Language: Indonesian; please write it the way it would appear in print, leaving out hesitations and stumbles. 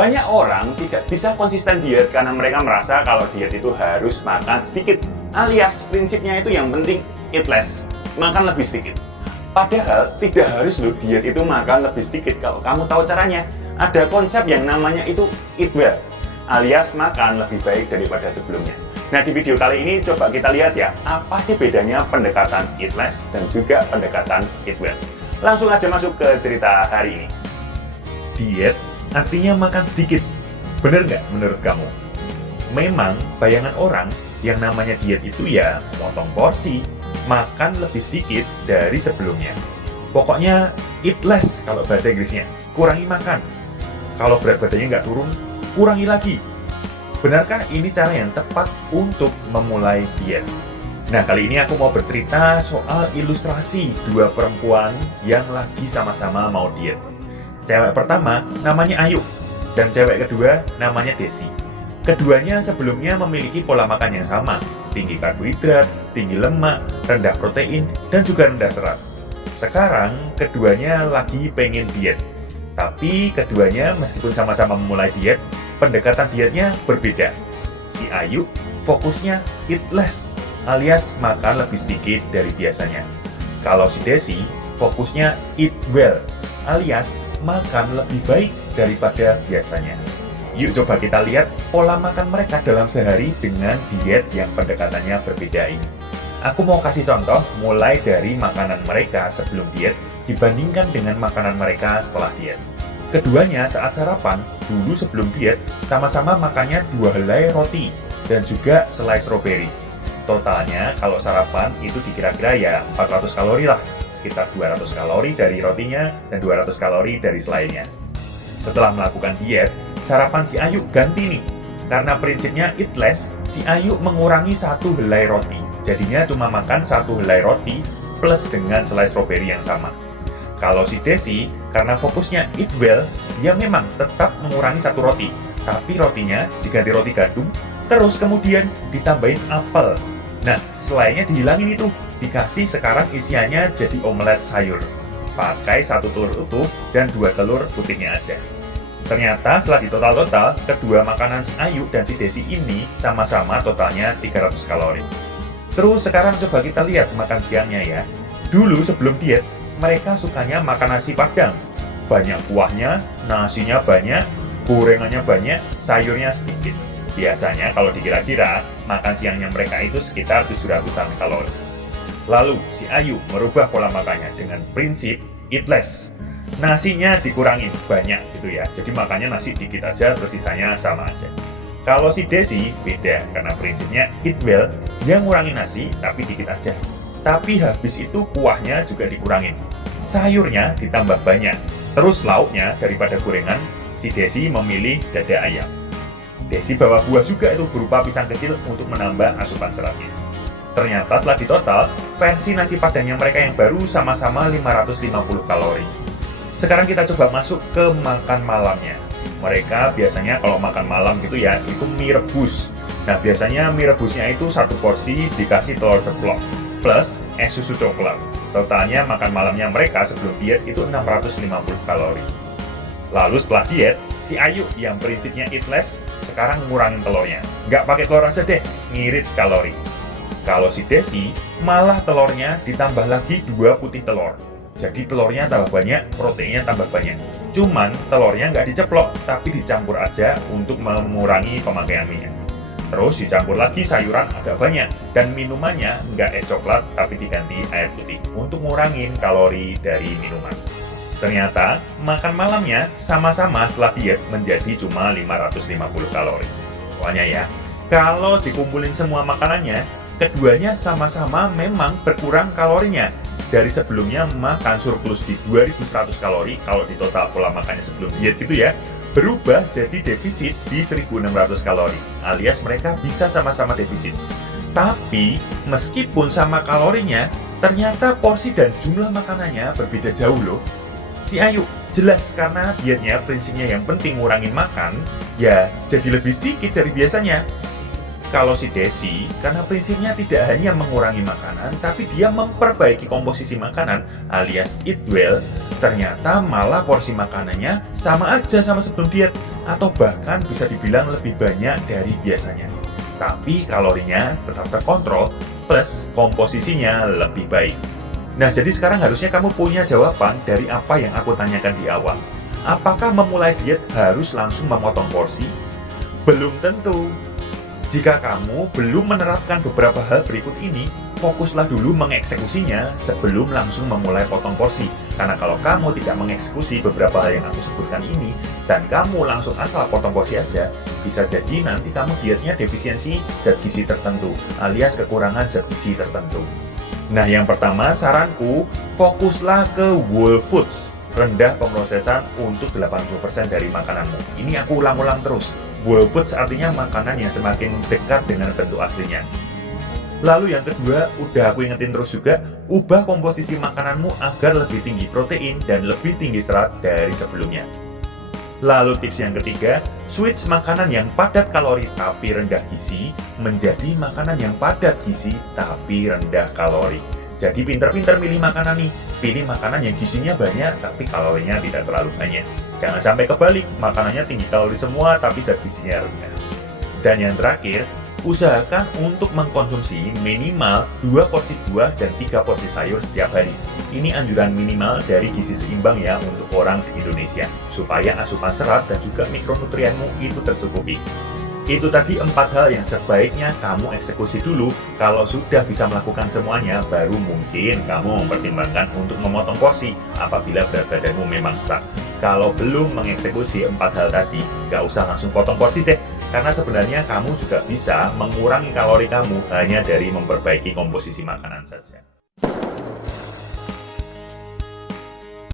Banyak orang tidak bisa konsisten diet karena mereka merasa kalau diet itu harus makan sedikit, alias prinsipnya itu yang penting eat less, makan lebih sedikit. Padahal tidak harus loh diet itu makan lebih sedikit. Kalau kamu tahu caranya, ada konsep yang namanya itu eat well, alias makan lebih baik daripada sebelumnya. Nah, di video kali ini coba kita lihat ya, apa sih bedanya pendekatan eat less dan juga pendekatan eat well. Langsung aja masuk ke cerita hari ini. Diet artinya makan sedikit. Bener nggak menurut kamu? Memang bayangan orang yang namanya diet itu ya potong porsi, makan lebih sedikit dari sebelumnya. Pokoknya eat less kalau bahasa Inggrisnya, kurangi makan. Kalau berat badannya nggak turun, kurangi lagi. Benarkah ini cara yang tepat untuk memulai diet? Nah, kali ini aku mau bercerita soal ilustrasi dua perempuan yang lagi sama-sama mau diet. Cewek pertama namanya Ayu, dan cewek kedua namanya Desi. Keduanya sebelumnya memiliki pola makan yang sama, tinggi karbohidrat, tinggi lemak, rendah protein, dan juga rendah serat. Sekarang keduanya lagi pengen diet. Tapi keduanya meskipun sama-sama memulai diet, pendekatan dietnya berbeda. Si Ayu fokusnya eat less, alias makan lebih sedikit dari biasanya. Kalau si Desi fokusnya eat well, alias makan lebih baik daripada biasanya. Yuk coba kita lihat pola makan mereka dalam sehari dengan diet yang pendekatannya berbeda ini. Aku mau kasih contoh mulai dari makanan mereka sebelum diet dibandingkan dengan makanan mereka setelah diet. Keduanya saat sarapan, dulu sebelum diet, sama-sama makannya 2 helai roti dan juga selai stroberi. Totalnya kalau sarapan itu dikira-kira ya 400 kalori lah, sekitar 200 kalori dari rotinya dan 200 kalori dari selainya. Setelah melakukan diet, sarapan si Ayu ganti nih. Karena prinsipnya eat less, si Ayu mengurangi 1 helai roti. Jadinya cuma makan 1 helai roti plus dengan selai stroberi yang sama. Kalau si Desi, karena fokusnya eat well, dia memang tetap mengurangi 1 roti. Tapi rotinya diganti roti gandum, terus kemudian ditambahin apel. Nah, selainya dihilangin itu, dikasih sekarang isiannya jadi omelet sayur. Pakai 1 telur utuh dan 2 telur putihnya aja. Ternyata setelah ditotal-total, kedua makanan si Ayu dan si Desi ini sama-sama totalnya 300 kalori. Terus sekarang coba kita lihat makan siangnya ya. Dulu sebelum diet, mereka sukanya makan nasi padang. Banyak kuahnya, nasinya banyak, gorengannya banyak, sayurnya sedikit. Biasanya kalau dikira-kira, makan siangnya mereka itu sekitar 700-an kalori. Lalu, si Ayu merubah pola makannya dengan prinsip eat less. Nasinya dikurangin banyak gitu ya, jadi makannya nasi dikit aja, terus sisanya sama aja. Kalau si Desi beda, karena prinsipnya eat well, dia ngurangin nasi tapi dikit aja. Tapi habis itu kuahnya juga dikurangin. Sayurnya ditambah banyak. Terus lauknya daripada gorengan, si Desi memilih dada ayam. Desi bawa buah juga itu berupa pisang kecil untuk menambah asupan seratnya. Ternyata setelah ditotal, versi nasi padangnya mereka yang baru sama-sama 550 kalori. Sekarang kita coba masuk ke makan malamnya. Mereka biasanya kalau makan malam gitu ya, itu mie rebus. Nah, biasanya mie rebusnya itu 1 porsi dikasih telur ceplok plus es susu coklat. Totalnya makan malamnya mereka sebelum diet itu 650 kalori. Lalu setelah diet, si Ayu yang prinsipnya eat less sekarang ngurangin telurnya. Nggak pakai telur aja deh, ngirit kalori. Kalau si Desi, malah telurnya ditambah lagi 2 putih telur. Jadi telurnya tambah banyak, proteinnya tambah banyak. Cuman telurnya nggak diceplok, tapi dicampur aja untuk mengurangi pemakaian minyak. Terus dicampur lagi sayuran agak banyak, dan minumannya nggak es coklat, tapi diganti air putih untuk ngurangin kalori dari minuman. Ternyata, makan malamnya sama-sama setelah diet menjadi cuma 550 kalori. Pokoknya ya, kalau dikumpulin semua makanannya, keduanya sama-sama memang berkurang kalorinya. Dari sebelumnya makan surplus di 2100 kalori, kalau di total pola makannya sebelum diet gitu ya, berubah jadi defisit di 1600 kalori, alias mereka bisa sama-sama defisit. Tapi, meskipun sama kalorinya, ternyata porsi dan jumlah makanannya berbeda jauh loh. Si Ayu, jelas karena dietnya prinsipnya yang penting ngurangin makan, ya jadi lebih sedikit dari biasanya. kalau si Desi, karena prinsipnya tidak hanya mengurangi makanan, tapi dia memperbaiki komposisi makanan alias eat well, ternyata malah porsi makanannya sama aja sama sebelum diet, atau bahkan bisa dibilang lebih banyak dari biasanya. Tapi kalorinya tetap terkontrol, plus komposisinya lebih baik. Nah, jadi sekarang harusnya kamu punya jawaban dari apa yang aku tanyakan di awal. Apakah memulai diet harus langsung memotong porsi? Belum tentu. Jika kamu belum menerapkan beberapa hal berikut ini, fokuslah dulu mengeksekusinya sebelum langsung memulai potong porsi. Karena kalau kamu tidak mengeksekusi beberapa hal yang aku sebutkan ini, dan kamu langsung asal potong porsi aja, bisa jadi nanti kamu dietnya defisiensi zat gizi tertentu, alias kekurangan zat gizi tertentu. Nah, yang pertama saranku, fokuslah ke whole foods, rendah pemrosesan untuk 80% dari makananmu. Ini aku ulang-ulang terus. Whole foods artinya makanan yang semakin dekat dengan bentuk aslinya. Lalu yang kedua, udah aku ingetin terus juga, ubah komposisi makananmu agar lebih tinggi protein dan lebih tinggi serat dari sebelumnya. Lalu tips yang ketiga, switch makanan yang padat kalori tapi rendah gizi menjadi makanan yang padat gizi tapi rendah kalori. Jadi pinter-pinter milih makanan nih, pilih makanan yang gizinya banyak tapi kalorinya tidak terlalu banyak. Jangan sampai kebalik, makanannya tinggi kalori semua tapi zat gizinya rendah. Dan yang terakhir, usahakan untuk mengkonsumsi minimal 2 porsi buah dan 3 porsi sayur setiap hari. Ini anjuran minimal dari gizi seimbang ya untuk orang di Indonesia, supaya asupan serat dan juga mikronutrienmu itu tercukupi. Itu tadi 4 hal yang sebaiknya kamu eksekusi dulu. Kalau sudah bisa melakukan semuanya, baru mungkin kamu mempertimbangkan untuk memotong porsi apabila berat badanmu memang stuck. Kalau belum mengeksekusi 4 hal tadi, nggak usah langsung potong porsi deh. Karena sebenarnya kamu juga bisa mengurangi kalori kamu hanya dari memperbaiki komposisi makanan saja.